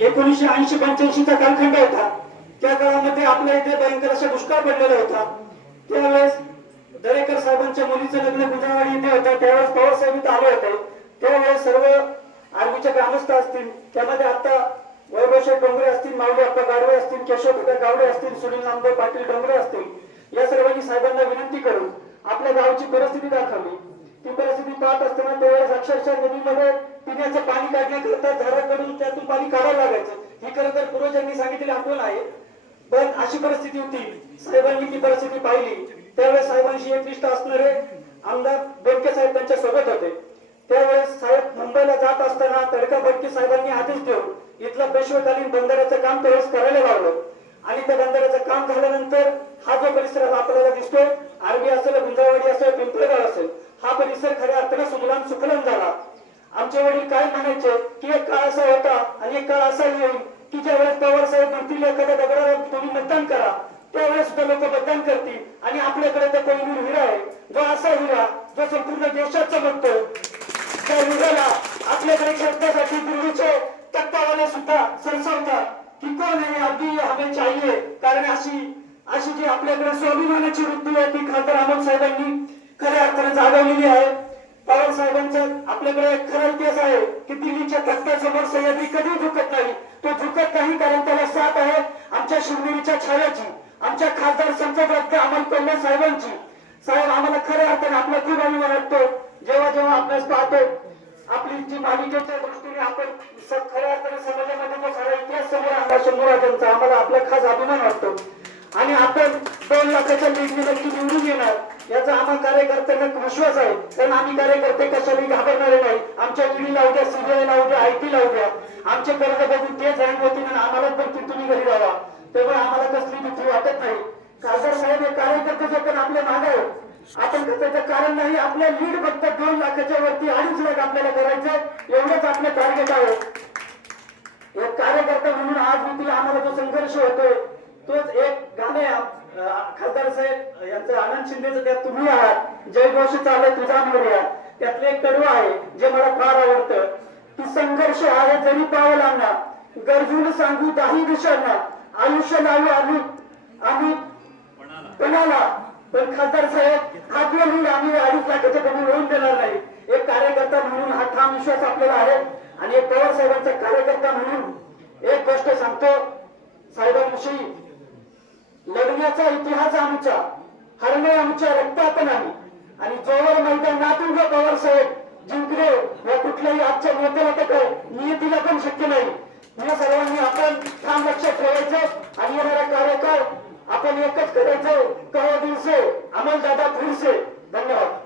एकोणीसशे ऐंशी पंच्याऐंशीचा कालखंड होता. त्या काळामध्ये आपल्या इथे भयंकर असा दुष्काळ पडलेला होता. त्यावेळेस दरेकर साहेबांच्या मुलीचं लग्न गुजरावाडी इथे होतं. त्यावेळेस पवार साहेब इथे आले होते. त्यावेळेस सर्व आर्मीच्या ग्रामस्थ असतील त्यामध्ये आता वैभवशेठ डोंगरे असतील माऊली अप्पा गाडवे असतील केशव गावडे असतील सुनील नामदेव पाटील डोंगरे असतील या सर्वांनी साहेबांना विनंती करून आपल्या गावची परिस्थिती दाखवली. ती परिस्थिती पाहत असताना त्यावेळेस अक्षरशः नदीमध्ये पिण्याचं पाणी काढण्याकरता झाडाकडून त्यातून पाणी काढावं लागायचं. ही खरं तर पूर्वजांनी सांगितलेली आठवण आहे. पण अशी परिस्थिती होती. साहेबांनी ती परिस्थिती पाहिली त्यावेळेस साहेबांशी एकनिष्ठ असणारे आमदार बेडके साहेब त्यांच्यासोबत होते. त्यावेळेस साहेब मुंबईला जात असताना तडका भटके साहेबांनी आदेश देऊन इथलं पेशवेकालीन बंधाऱ्याचं काम त्यावेळेस करायला लावलं. आणि त्या बंधाऱ्याचं काम झाल्यानंतर हा जो परिसर आपल्याला दिसतोय. आरबी असेल गुंजावाडी असेल पिंपळगाव असेल हा परिसर खऱ्या अर्थानं सुजलाम सुफलाम झाला. आमचे वडील काय म्हणायचे की एक काळ असा होता आणि एक काळ असा येईल की ज्या वेळेस पवार साहेब म्हणतील एखाद्या दगडाला तुम्ही मतदान करा त्यावेळेस सुद्धा लोक मतदान करतील. आणि आपल्याकडे तर कोहिनूर हिरा आहे? जो असा हिरा जो संपूर्ण देशात चमकतो त्या हिराला आपल्याकडे शब्दासाठी पूर्वीचे तत्तावाले सुद्धा सरसवतात. की कोण आहे? अगदी हमें चाहिए. कारण अशी अशी जी आपल्याकडे स्वाभिमानाची वृत्ती आहे ती खासदार अहमद साहेबांनी खऱ्या अर्थाने जागवलेली आहे. पवार साहेबांचा आपल्याकडे एक खरा इतिहास आहे की दिल्लीच्या तख्त्यासमोर सह्याद्री कधी झुकत नाही. तो झुकत नाही कारण त्याला साथ आहे आमच्या शिवनेरीच्या छायाची आमच्या खासदार संसद रत्न अमोल कोल्हे साहेबांची. साहेब आम्हाला खऱ्या अर्थाने आपला खूप अभिमान वाटतो जेव्हा जेव्हा आपल्यास पाहतो आपली जी मालिकेच्या दृष्टीने आपण खऱ्या अर्थाने समाजामध्ये जो खरा इतिहास समोर आणला शंभर आम्हाला आपला खास अभिमान वाटतो. आणि आपण दोन लाखाच्या निवडून आम्हा कार्यकर्त्यांना विश्वास आहे. कारण आम्ही कार्यकर्ते कशालाही घाबरणारे नाही. आमच्या ईडी लावू द्या सीबीआय लावू द्या आयटी लावू द्या आमचे कर्ज बघून ते जॉईन होतील आणि आम्हाला पण की तुम्ही घरी राहा तेव्हा आम्हाला कसली भीती वाटत नाही. खासदार साहेब हे कार्यकर्ते जे पण आपल्या मागे आपण त्याचं कारण नाही. आपल्या लीड फक्त दोन लाखाच्या वरती अडीच लाख आपल्याला करायचं एवढंच आपलं टार्गेट आहे. एक कार्यकर्ता म्हणून आज मी आम्हाला जो संघर्ष होतोय तोच एक गाणे खासदार साहेब यांचं आनंद शिंदेचं त्यात तुम्ही आहात. जय घोष चालय तुझा मोर्या. त्यातलं एक कडवं आहे जे मला फार आवडतं. की संघर्ष आहे जरी पावलांना गरजून सांगू दाही दिशांना. आयुष्य लावू आम्ही आम्ही कोणाला पण खासदार साहेब आपल्या लीड आम्ही अडीच लाखाच्या कमी होऊन देणार नाही. एक कार्यकर्ता म्हणून हा ठाम विश्वास आपल्याला आहे. आणि एक पवार साहेबांचा कार्यकर्ता म्हणून एक गोष्ट सांगतो साहेबांविषयी हाच इतिहास आमचा. हरणे आमच्या रक्तात नाही आणि जोवर मैदान उभं पवार साहेब. जिंकले या कुठल्याही आजच्या नेत्याला तर काय? नियतीला पण शक्य नाही. या सर्वांनी आपण ठाम लक्षात ठेवायचं आणि येणारा कार्यकाळ आपण एकच करायचं. कहो दिवसे? अमल दादा फिरसे. धन्यवाद.